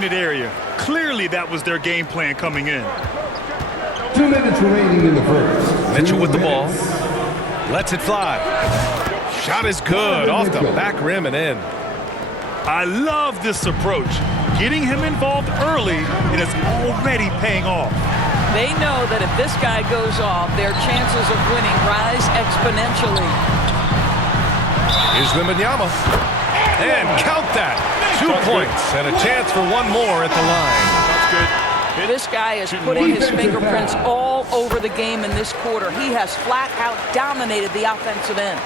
area. Clearly that was their game plan coming in. 2 minutes remaining in the first. Mitchell with the ball. Lets it fly. Shot is good. Off the back rim and in. I love this approach. Getting him involved early, and it's already paying off. They know that if this guy goes off, their chances of winning rise exponentially. Here's Wembanyama. And count that. 2 points and a chance for one more at the line. That's good. This guy is putting his fingerprints all over the game in this quarter. He has flat out dominated the offensive end.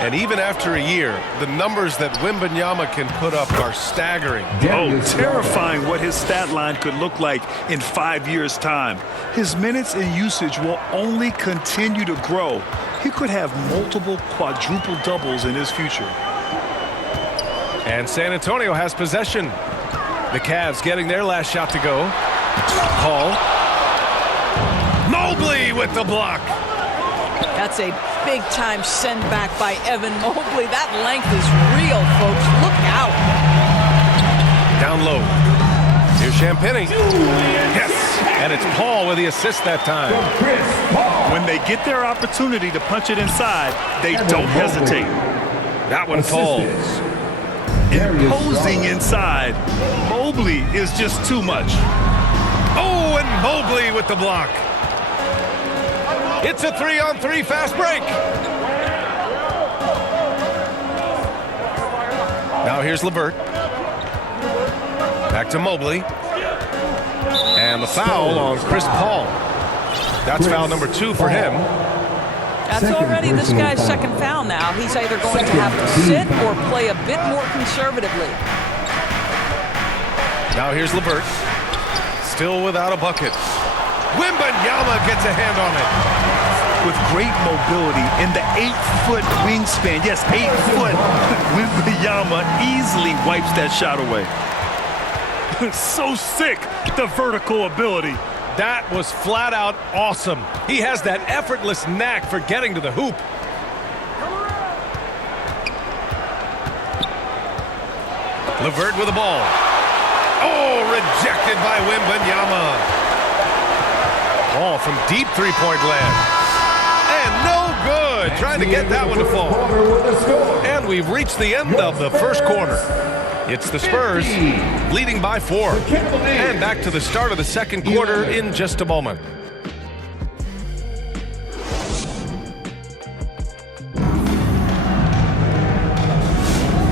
And even after a year, the numbers that Wembanyama can put up are staggering. Oh, terrifying what his stat line could look like in 5 years' time. His minutes and usage will only continue to grow. He could have multiple quadruple doubles in his future. And San Antonio has possession. The Cavs getting their last shot to go. Hall. Mobley with the block. That's a big-time send back by Evan Mobley. That length is real, folks. Look out. Down low. Here's Champagnie. Yes. And it's Paul with the assist that time. When they get their opportunity to punch it inside, they don't hesitate. That one falls. Imposing inside. Mobley is just too much. Oh, and Mobley with the block. It's a 3-on-3 fast break. Now here's LeVert. Back to Mobley. And the foul on Chris Paul. That's foul number 2 for him. That's already this guy's second foul now. He's either going to have to sit or play a bit more conservatively. Now here's LeVert. Still without a bucket. Wembanyama gets a hand on it. With great mobility and the 8-foot wingspan. Yes, 8 foot. Wembanyama easily wipes that shot away. So sick, the vertical ability. That was flat out awesome. He has that effortless knack for getting to the hoop. LeVert with the ball. Oh, rejected by Wembanyama. Paul from deep three-point land. And no good. Trying to get that one to fall. And we've reached the end of the first quarter. It's the Spurs leading by 4. And back to the start of the second quarter in just a moment.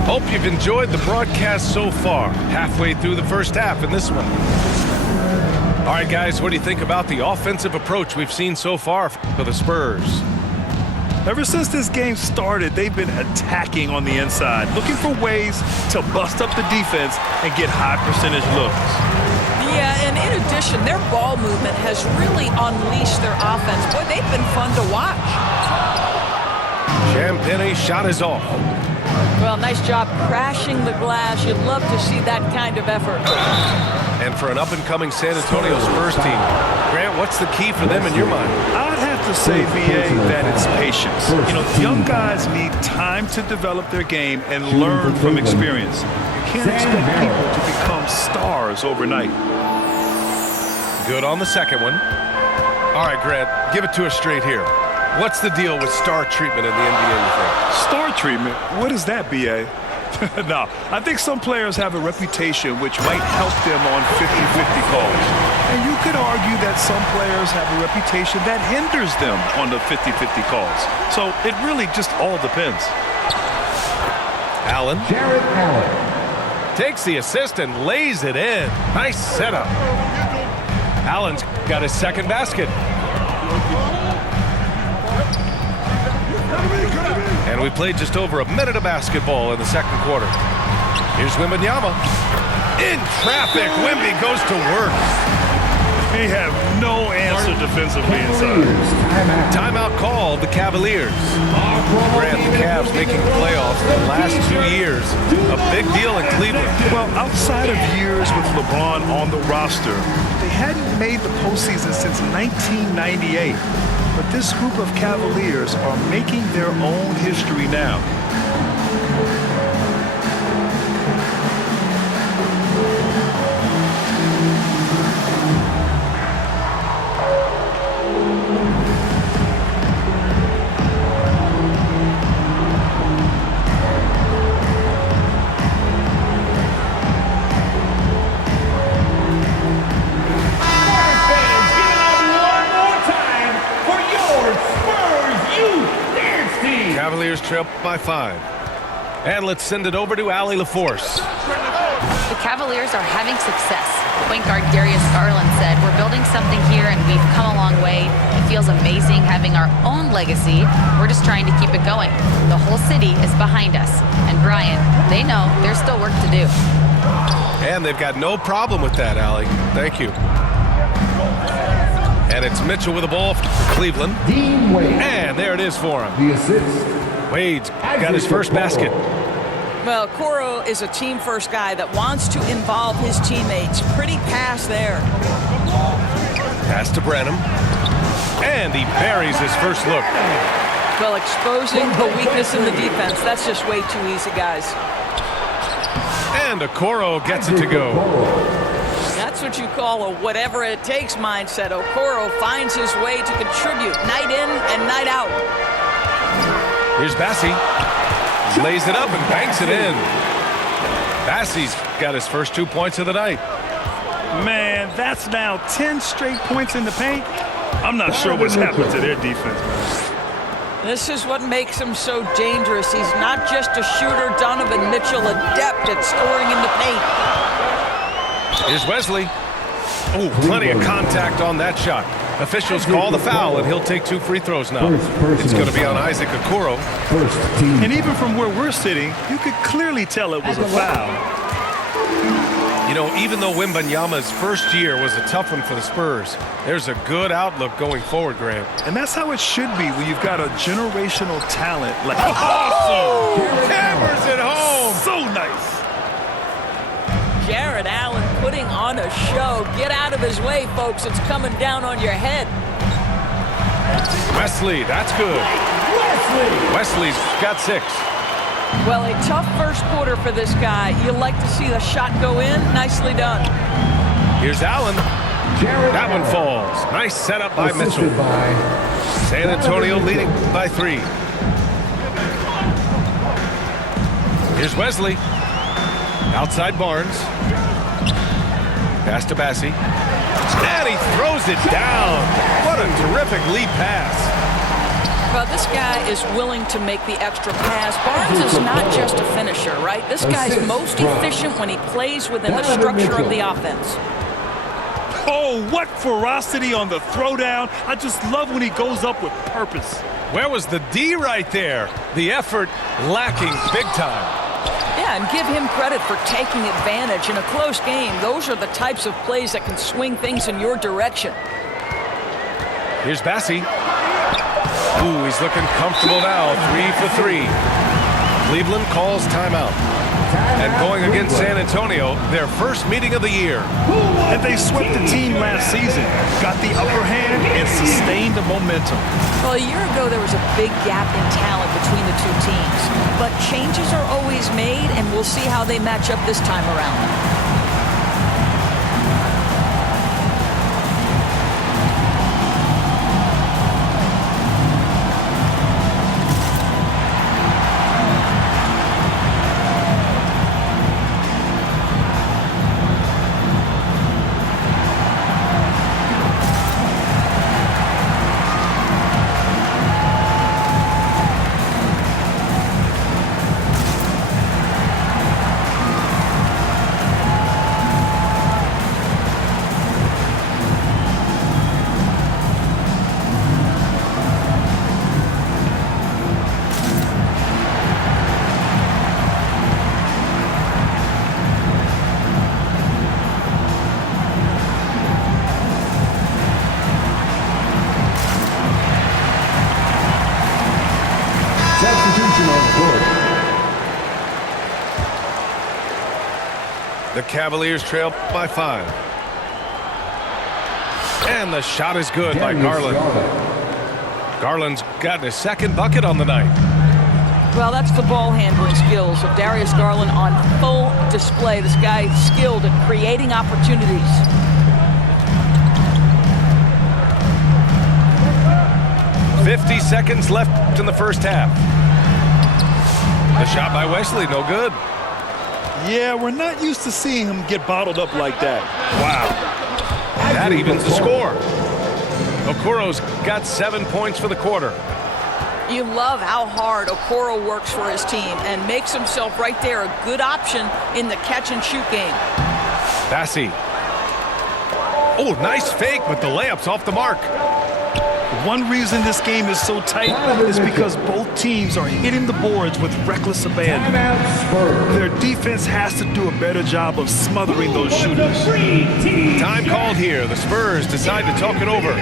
Hope you've enjoyed the broadcast so far. Halfway through the first half in this one. All right, guys, what do you think about the offensive approach we've seen so far for the Spurs? Ever since this game started, they've been attacking on the inside, looking for ways to bust up the defense and get high percentage looks. Yeah, and in addition, their ball movement has really unleashed their offense. Boy, they've been fun to watch. Champagnie shot is off. Well, nice job crashing the glass. You'd love to see that kind of effort. And for an up-and-coming San Antonio Spurs team, Grant, what's the key for them in your mind? I'd have to say, BA, that it's patience. You know, young guys need time to develop their game and learn from experience. You can't expect people to become stars overnight. Good on the second one. All right, Grant, give it to us straight here. What's the deal with star treatment in the NBA, you think? Star treatment? What is that, BA? No, I think some players have a reputation which might help them on 50-50 calls. And you could argue that some players have a reputation that hinders them on the 50-50 calls. So it really just all depends. Allen. Jared Allen Takes the assist and lays it in. Nice setup. Allen's got his second basket. And we played just over a minute of basketball in the second quarter. Here's Wembanyama. In traffic, Wemby goes to work. They have no answer defensively inside. Timeout called the Cavaliers. Grant, the Cavs making the playoffs the last 2 years. A big deal in Cleveland. Well, outside of years with LeBron on the roster, they hadn't made the postseason since 1998. But this group of Cavaliers are making their own history now. trail by 5. And let's send it over to Allie LaForce. The Cavaliers are having success. Point guard Darius Garland said, "We're building something here and we've come a long way. It feels amazing having our own legacy. We're just trying to keep it going. The whole city is behind us." And Brian, they know there's still work to do. And they've got no problem with that, Allie. Thank you. And it's Mitchell with the ball for Cleveland. Dean Wade. And there it is for him. The assist. Wade's got his first basket. Well, Okoro is a team-first guy that wants to involve his teammates. Pretty pass there. Pass to Branham. And he buries his first look. Well, exposing a weakness in the defense. That's just way too easy, guys. And Okoro gets it to go. That's what you call a whatever-it-takes mindset. Okoro finds his way to contribute night in and night out. Here's Bassi. Lays it up and banks it in. Bassi's got his first 2 points of the night. Man, that's now 10 straight points in the paint. I'm not sure what's happened to their defense. This is what makes him so dangerous. He's not just a shooter. Donovan Mitchell, adept at scoring in the paint. Here's Wesley. Oh, plenty of contact on that shot. Officials call the foul, and he'll take 2 free throws now. It's going to be on Isaac Okoro. First team. And even from where we're sitting, you could clearly tell it was a foul. You know, even though Wembanyama's first year was a tough one for the Spurs, there's a good outlook going forward, Grant. And that's how it should be when you've got a generational talent like Awesome! Hammers it home! so nice. Jared Allen putting on a show. Get out of his way, folks. It's coming down on your head. Wesley, that's good. Wesley's got 6. Well, a tough first quarter for this guy. You like to see the shot go in. Nicely done. Here's Allen. That one falls. Nice setup by Mitchell. Assisted by San Antonio leading by 3. Here's Wesley. Outside Barnes. Pass to Bassi. And he throws it down. What a terrific lead pass. Well, this guy is willing to make the extra pass. Barnes is not just a finisher, right? This guy's most efficient when he plays within the structure of the offense. Oh, what ferocity on the throwdown. I just love when he goes up with purpose. Where was the D right there? The effort lacking big time. Yeah, and give him credit for taking advantage in a close game. Those are the types of plays that can swing things in your direction. Here's Bassi. Ooh, he's looking comfortable now. 3 for 3. Cleveland calls timeout. And going against San Antonio, their first meeting of the year. And they swept the team last season, got the upper hand, and sustained the momentum. Well, a year ago, there was a big gap in talent between the two teams. But changes are always made, and we'll see how they match up this time around. Substitution on the court. The Cavaliers trail by 5. And the shot is good by Garland. Garland's gotten his second bucket on the night. Well, that's the ball handling skills of Darius Garland on full display. This guy is skilled at creating opportunities. .50 seconds left in the first half. The shot by Wesley, no good. Yeah, we're not used to seeing him get bottled up like that. Wow. That evens the score. Okoro's got 7 points for the quarter. You love how hard Okoro works for his team and makes himself right there a good option in the catch-and-shoot game. Bassi. Oh, nice fake, but the layup's off the mark. One reason this game is so tight is because both teams are hitting the boards with reckless abandon. Their defense has to do a better job of smothering those shooters. Time called here. The Spurs decide to talk it over.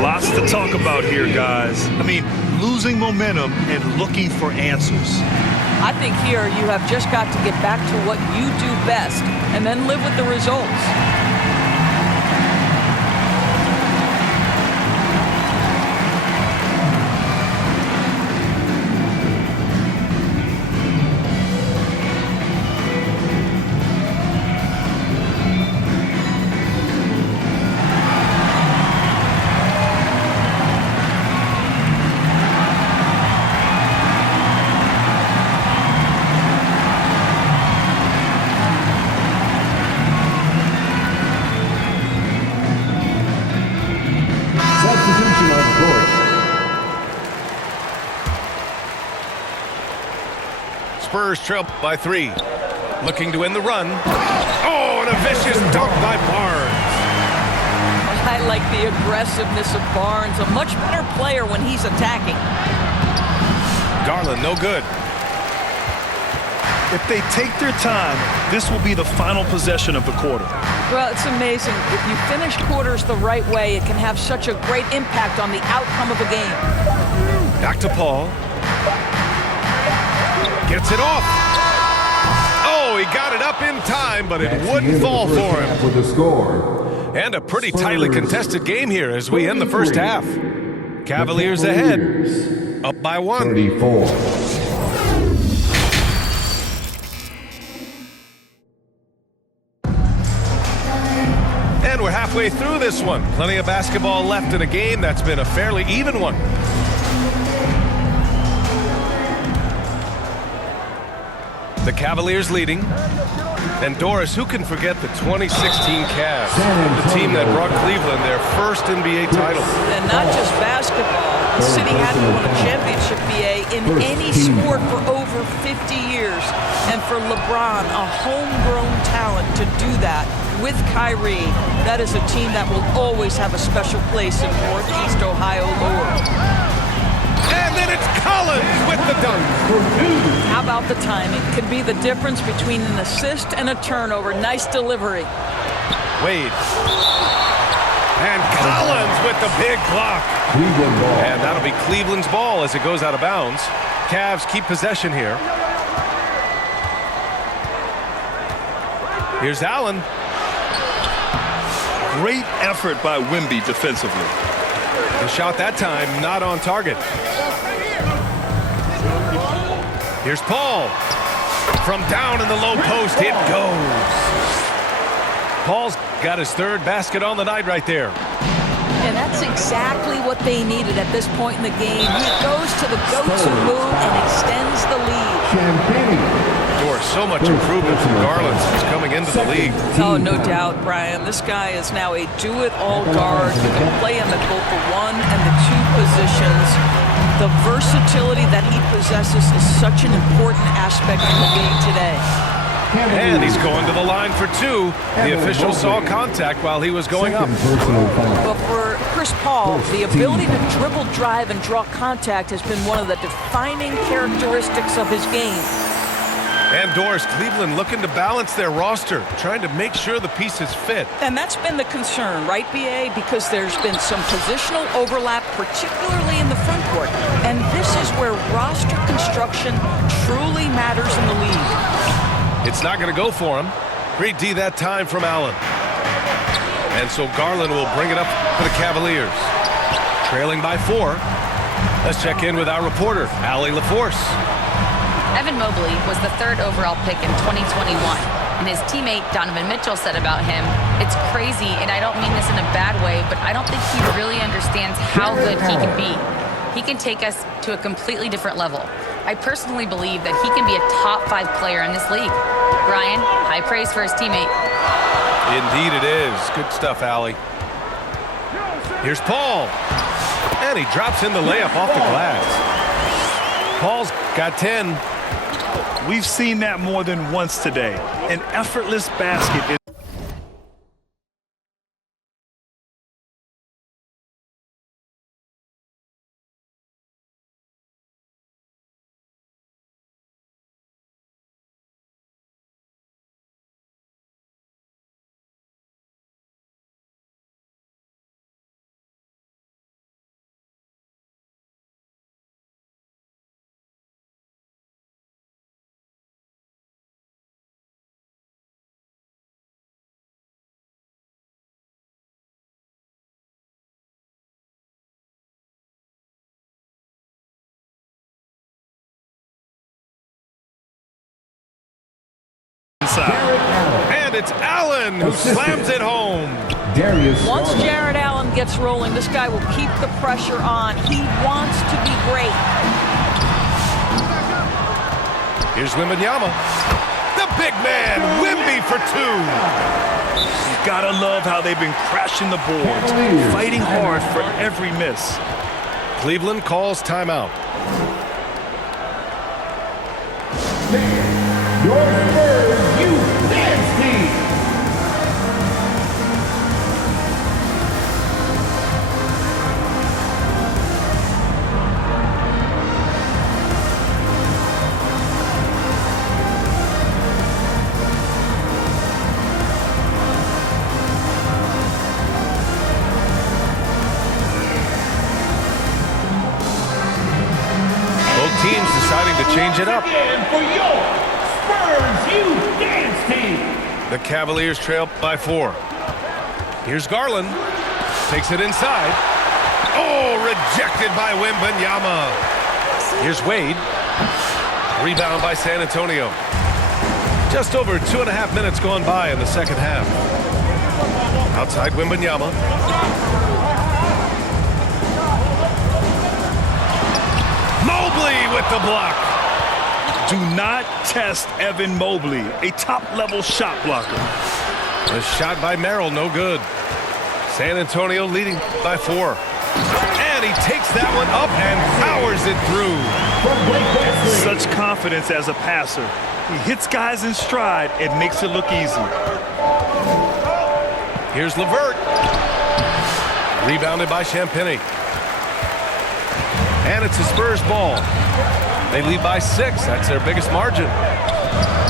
Lots to talk about here, guys. I mean, losing momentum and looking for answers. I think here you have just got to get back to what you do best and then live with the results. Substitution on court. Spurs trail by 3. Looking to end the run. Oh, and a vicious dunk by Barnes. I like the aggressiveness of Barnes, a much better player when he's attacking. Garland, no good. If they take their time, this will be the final possession of the quarter. Well, it's amazing. If you finish quarters the right way, it can have such a great impact on the outcome of a game. Back to Paul. Gets it off. Oh, he got it up in time, but it wouldn't fall for him. With the score. And a pretty tightly contested game here as we end the first half. Cavaliers ahead. Up by 1. 34. And we're halfway through this one. Plenty of basketball left in a game that's been a fairly even one. The Cavaliers leading. And Doris, who can forget the 2016 Cavs, the team that brought Cleveland their first NBA title. And not just basketball. The city hadn't won a championship, BA, in any sport for over 50 years. And for LeBron, a homegrown talent to do that with Kyrie, that is a team that will always have a special place in Northeast Ohio lore. And then it's Collins with the dunk. How about the timing? Could be the difference between an assist and a turnover. Nice delivery. Wade. And Collins with the big block. Cleveland ball. And that'll be Cleveland's ball as it goes out of bounds. Cavs keep possession here. Here's Allen. Great effort by Wemby defensively. The shot that time not on target. Here's Paul. From down in the low post, it goes. Paul's got his third basket on the night right there. And that's exactly what they needed at this point in the game. He goes to the go-to move and extends the lead. Champagne. So much improvement from Garland since coming into the league. Oh, no doubt, Brian. This guy is now a do-it-all guard who can play him at both the 1 and the 2 positions. The versatility that he possesses is such an important aspect of the game today. And he's going to the line for 2. The official saw contact while he was going up. Well, for Chris Paul, the ability to dribble, drive, and draw contact has been one of the defining characteristics of his game. And Doris, Cleveland looking to balance their roster, trying to make sure the pieces fit. And that's been the concern, right, BA? Because there's been some positional overlap, particularly in the front court. And this is where roster construction truly matters in the league. It's not going to go for him. Great D that time from Allen. And so Garland will bring it up for the Cavaliers. Trailing by 4. Let's check in with our reporter, Allie LaForce. Evan Mobley was the 3rd overall pick in 2021, and his teammate Donovan Mitchell said about him, "It's crazy, and I don't mean this in a bad way, but I don't think he really understands how good he can be. He can take us to a completely different level. I personally believe that he can be a top 5 player in this league." Brian, high praise for his teammate. Indeed it is. Good stuff, Allie. Here's Paul. And he drops in the layup off the glass. Paul's got 10. We've seen that more than once today. An effortless basket is And it's Allen who slams it home. Once Jared Allen gets rolling, this guy will keep the pressure on. He wants to be great. Here's Wembanyama. The big man, Wemby for 2. You gotta love how they've been crashing the boards, fighting hard for every miss. Cleveland calls timeout. Your Spurs, you dance team. Both teams deciding to change it up. And for your Spurs, you dance team. The Cavaliers trail by 4. Here's Garland. Takes it inside. Oh, rejected by Wembanyama. Here's Wade. Rebound by San Antonio. Just over 2.5 minutes gone by in the second half. Outside Wembanyama. Mobley with the block. Do not test Evan Mobley, a top-level shot blocker. The shot by Merrill, no good. San Antonio leading by 4. And he takes that one up and powers it through. Such confidence as a passer. He hits guys in stride and makes it look easy. Here's LeVert. Rebounded by Champagny. And it's the Spurs ball. They lead by 6. That's their biggest margin.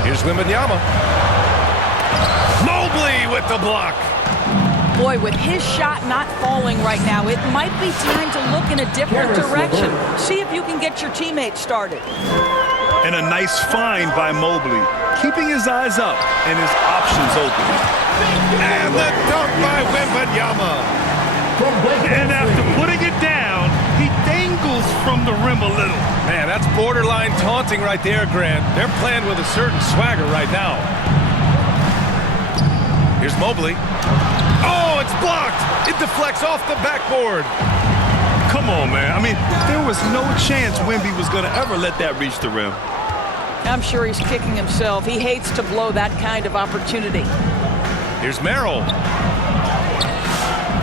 Here's Wembanyama. Mobley with the block. Boy, with his shot not falling right now, it might be time to look in a different direction. See if you can get your teammates started. And a nice find by Mobley, keeping his eyes up and his options open. And the dunk by Wembanyama. And after putting it down, he dangles from the rim a little. Man, that's borderline taunting right there, Grant. They're playing with a certain swagger right now. Here's Mobley. Oh, it's blocked. It deflects off the backboard. Come on, man. I mean, there was no chance Wemby was going to ever let that reach the rim. I'm sure he's kicking himself. He hates to blow that kind of opportunity. Here's Merrill.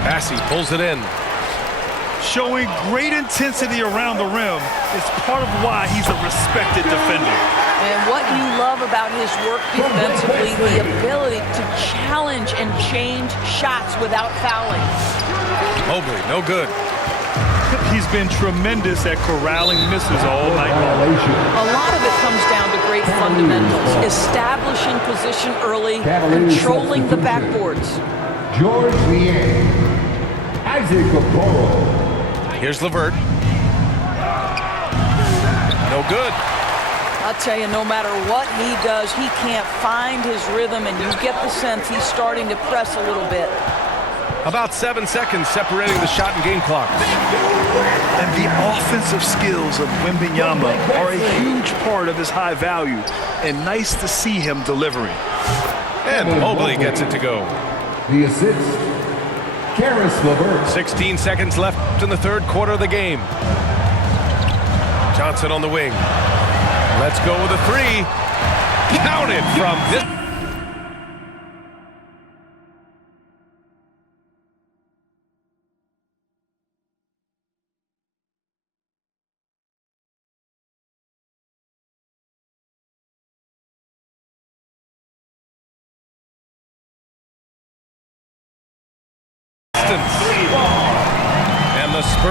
Passy pulls it in. Showing great intensity around the rim is part of why he's a respected defender. And what you love about his work defensively, the ability to challenge and change shots without fouling. Mobley, no good. He's been tremendous at corralling misses all night long. A lot of it comes down to great fundamentals, establishing position early, controlling the backboards. George Liang, Isaac Okoro. Here's LeVert. No good. I'll tell you, no matter what he does, he can't find his rhythm, and you get the sense he's starting to press a little bit. About 7 seconds separating the shot and game clock. And the offensive skills of Wembanyama are a huge part of his high value, and nice to see him delivering. And Mobley gets it to go. The assist, Karis LeVert. 16 seconds left in the third quarter of the game. Johnson on the wing. Let's go with a 3. Counted from this.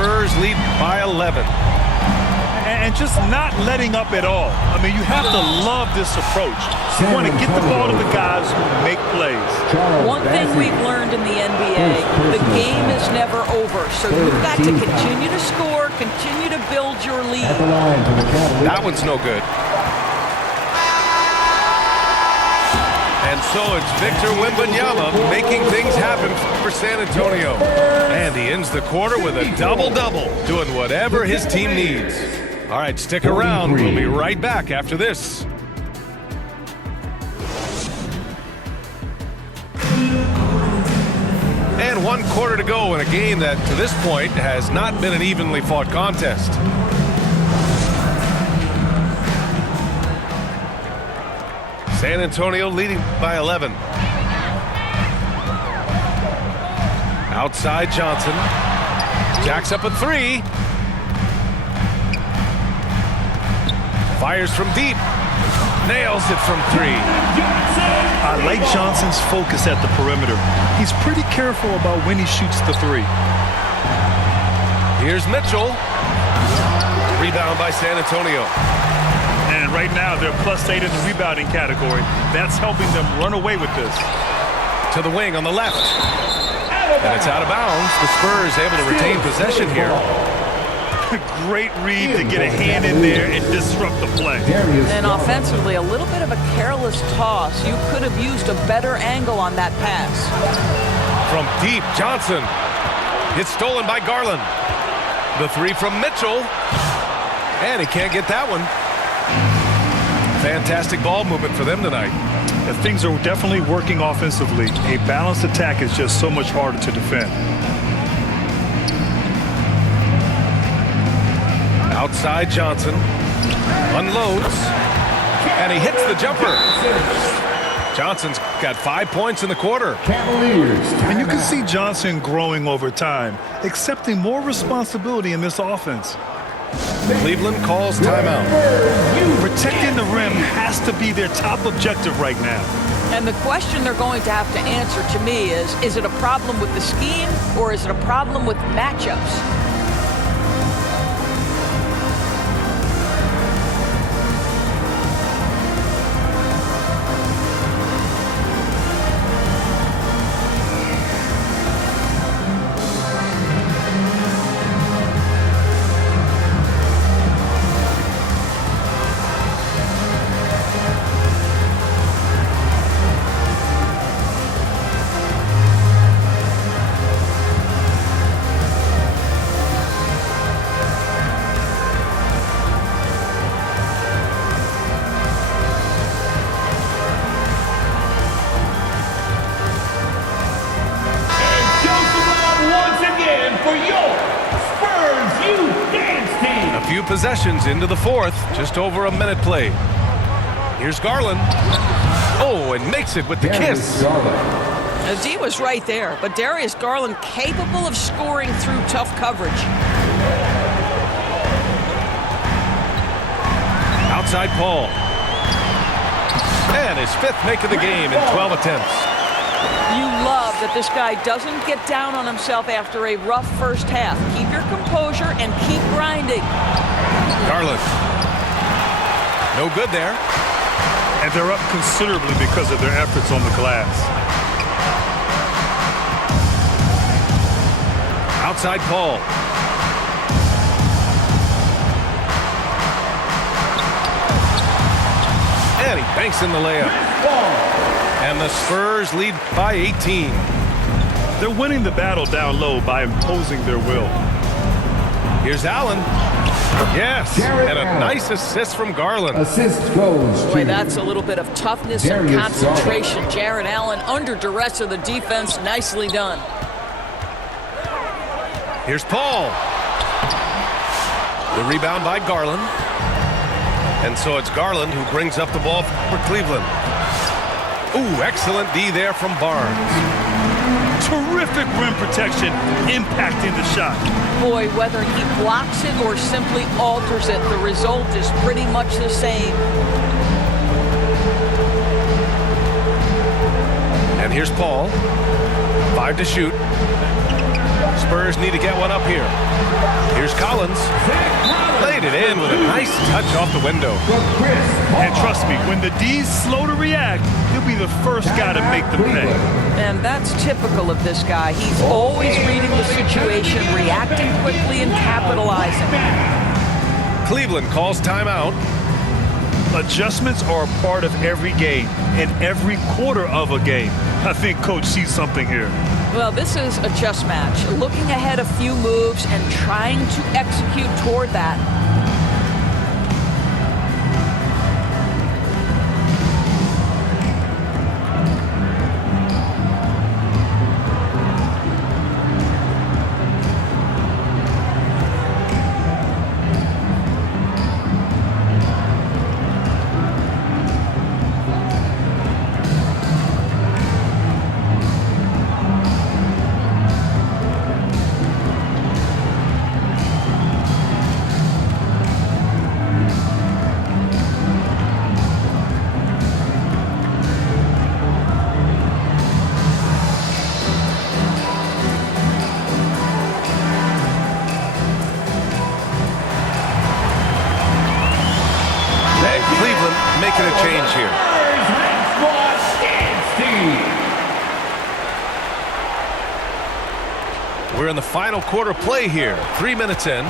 Spurs lead by 11. And just not letting up at all. I mean, you have to love this approach. You want to get the ball to the guys who make plays. One thing we've learned in the NBA, the game is never over. So you've got to continue to score, continue to build your lead. That one's no good. And so it's Victor Wembanyama making things happen for San Antonio. And he ends the quarter with a double-double, doing whatever his team needs. All right, stick around. We'll be right back after this. And 1 quarter to go in a game that, to this point, has not been an evenly fought contest. San Antonio leading by 11. Outside Johnson. Jacks up a 3. Fires from deep. Nails it from 3. I like Johnson's focus at the perimeter. He's pretty careful about when he shoots the 3. Here's Mitchell. Rebound by San Antonio. And right now they're +8 in the rebounding category. That's helping them run away with this. To the wing on the left. And it's out of bounds. The Spurs able to retain possession here. Great read to get a hand in there and disrupt the play. And offensively, a little bit of a careless toss. You could have used a better angle on that pass. From deep, Johnson. It's stolen by Garland. The 3 from Mitchell. And he can't get that one. Fantastic ball movement for them tonight. Things are definitely working offensively. A balanced attack is just so much harder to defend. Outside Johnson. Unloads. And he hits the jumper. Johnson's got 5 points in the quarter. Cavaliers. And you can see Johnson growing over time, accepting more responsibility in this offense. Cleveland calls timeout. Protecting the rim has to be their top objective right now. And the question they're going to have to answer to me is it a problem with the scheme or is it a problem with matchups? Possessions into the fourth, just over a minute played. Here's Garland. Oh, and makes it with the kiss. Z was right there, but Darius Garland capable of scoring through tough coverage. Outside Paul. And his 5th make of the game in 12 attempts. You love that this guy doesn't get down on himself after a rough first half. Keep your composure and keep grinding. Garland. No good there. And they're up considerably because of their efforts on the glass. Outside Paul. And he banks in the layup. And the Spurs lead by 18. They're winning the battle down low by imposing their will. Here's Allen. Yes, and a nice assist from Garland. Assist goes Boy, that's a little bit of toughness and concentration. Jarrett Allen under duress of the defense. Nicely done. Here's Paul. The rebound by Garland. And so it's Garland who brings up the ball for Cleveland. Ooh, excellent D there from Barnes. Terrific rim protection, impacting the shot. Boy, whether he blocks it or simply alters it, the result is pretty much the same. And here's Paul. 5 to shoot. Spurs need to get one up here. Here's Collins. Laid it in with a nice touch off the window. And trust me, when the D's slow to react, he'll be the first guy to make them pay. And that's typical of this guy. He's always reading the situation, reacting quickly, and capitalizing. Cleveland calls timeout. Adjustments are a part of every game and every quarter of a game. I think Coach sees something here. Well, this is a chess match, looking ahead a few moves and trying to execute toward that. Making a change here. We're in the final quarter play here. 3 minutes in.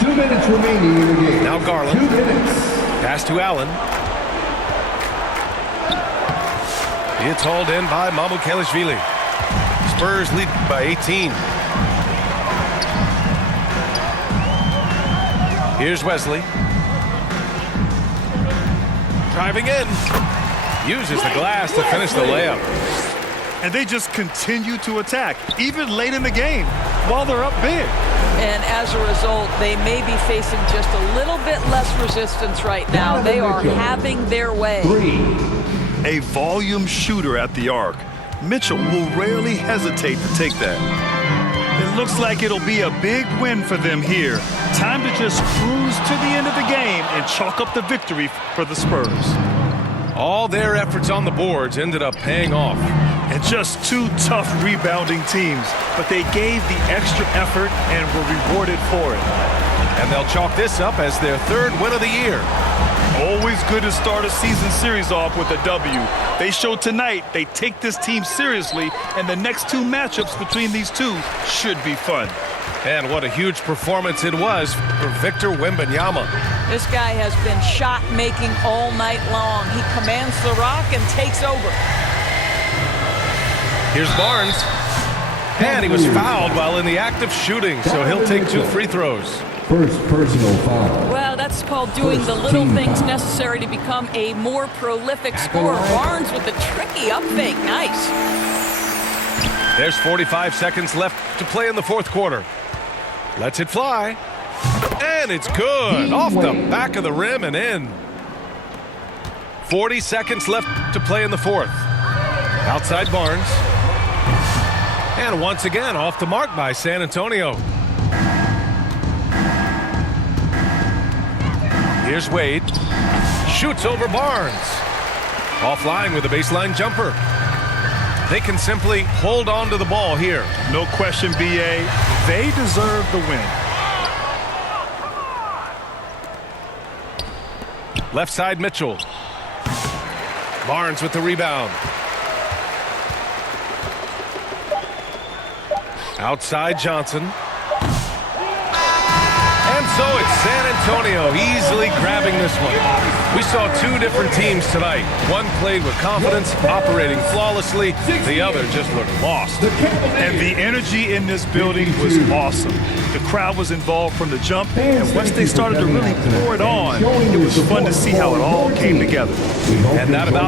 2 minutes remaining in the game. Now Garland. 2 minutes. Pass to Allen. It's hauled in by Mamukelashvili. Spurs lead by 18. Here's Wesley. Driving in. Uses the glass to finish the layup. And they just continue to attack, even late in the game, while they're up big. And as a result, they may be facing just a little bit less resistance right now. They are having their way. A volume shooter at the arc. Mitchell will rarely hesitate to take that. It looks like it'll be a big win for them here. Time to just cruise to the end of the game and chalk up the victory for the Spurs. All their efforts on the boards ended up paying off. And just two tough rebounding teams, but they gave the extra effort and were rewarded for it. And they'll chalk this up as their third win of the year. Always good to start a season series off with a W. They showed tonight they take this team seriously, and the next two matchups between these two should be fun. And what a huge performance it was for Victor Wembanyama. This guy has been shot-making all night long. He commands the rock and takes over. Here's Barnes. And he was fouled while in the act of shooting, so he'll take 2 free throws. First personal foul. Well, that's called doing the little things necessary to become a more prolific scorer. Barnes with the tricky up fake. Nice. There's 45 seconds left to play in the fourth quarter. Lets it fly. And it's good. Off the back of the rim and in. 40 seconds left to play in the fourth. Outside Barnes. And once again, off the mark by San Antonio. Here's Wade. Shoots over Barnes. Offline with a baseline jumper. They can simply hold on to the ball here. No question, B.A. They deserve the win. Left side Mitchell. Barnes with the rebound. Outside Johnson. And so it's San Antonio easily grabbing this one. We saw two different teams tonight. One played with confidence, operating flawlessly. The other just looked lost. And the energy in this building was awesome. The crowd was involved from the jump, and once they started to really pour it on, it was fun to see how it all came together. And that about